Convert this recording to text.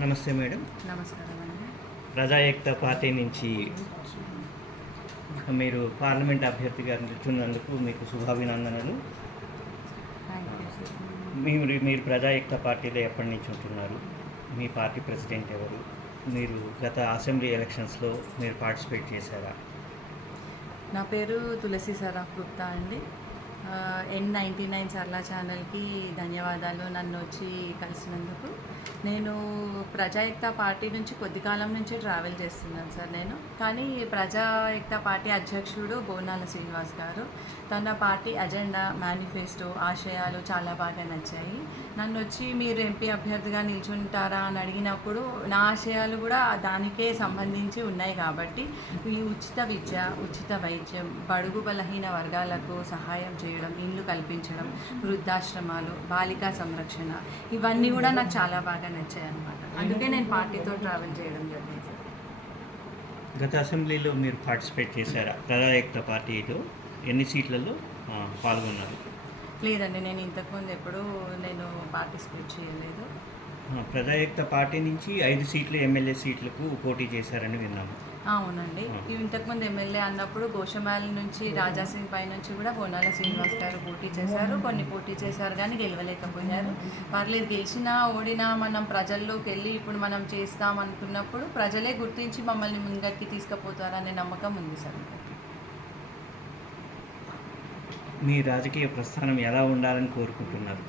నమస్తే మేడం. నమస్కారం ప్రజాయుక్త పార్టీ నుంచి మీరు పార్లమెంట్ అభ్యర్థిగా నిల్చున్నందుకు మీకు శుభాభినందనలు. సార్ మీరు మీరు ప్రజాయుక్త పార్టీలో ఎప్పటి నుంచి ఉంటున్నారు? మీ పార్టీ ప్రెసిడెంట్ ఎవరు? మీరు గత అసెంబ్లీ ఎలక్షన్స్లో మీరు పార్టిసిపేట్ చేశారా? నా పేరు తులసి సరాఫ్ గుప్తా అండి. ఎన్ నైంటీ నైన్ సర్లా ఛానల్కి ధన్యవాదాలు నన్ను వచ్చి కలిసినందుకు. నేను ప్రజాయుక్త పార్టీ నుంచి కొద్ది కాలం నుంచి ట్రావెల్ చేస్తున్నాను సార్ నేను. కానీ ప్రజాయుక్త పార్టీ అధ్యక్షుడు బోనాల శ్రీనివాస్ గారు తన పార్టీ అజెండా మేనిఫెస్టో ఆశయాలు చాలా బాగా నచ్చాయి. నన్ను వచ్చి మీరు ఎంపీ అభ్యర్థిగా నిల్చుంటారా అని అడిగినప్పుడు నా ఆశయాలు కూడా దానికే సంబంధించి ఉన్నాయి కాబట్టి ఈ ఉచిత విద్య ఉచిత వైద్యం బడుగు బలహీన వర్గాలకు సహాయం చేయడం ఇల్లు కల్పించడం వృద్ధాశ్రమాలు బాలికా సంరక్షణ ఇవన్నీ కూడా నాకు చాలా బాగా నచ్చాయి అన్నమాట అందుకే నేను పార్టీతో ట్రావెల్ చేయడం జరిగింది. గత అసెంబ్లీలో మీరు పార్టిసిపేట్ చేశారా? ప్రజాయుక్త పార్టీలో ఎన్ని సీట్లలో పాల్గొన్నారు? లేదండి నేను ఇంతకుముందు ఎప్పుడూ నేను పార్టిసిపేట్ చేయలేదు. ప్రజాయుక్త పార్టీ నుంచి ఐదు సీట్లు ఎమ్మెల్యే సీట్లకు పోటీ చేశారని విన్నాము. అవునండి. ఇవి ఇంతకుముందు ఎమ్మెల్యే అన్నప్పుడు గోషమాల నుంచి రాజాసింగ్ పై నుంచి కూడా బోనాల శ్రీనివాస్ గారు పోటీ చేశారు. కొన్ని పోటీ చేశారు కానీ గెలవలేకపోయారు. పర్లేదు గెలిచినా ఓడినా మనం ప్రజల్లోకి వెళ్ళి ఇప్పుడు మనం చేస్తాం అనుకున్నప్పుడు ప్రజలే గుర్తించి మమ్మల్ని ముందరికి తీసుకుపోతారనే నమ్మకం ఉంది సార్ మీ రాజకీయ ప్రస్థానం ఎలా ఉండాలని కోరుకుంటున్నారు?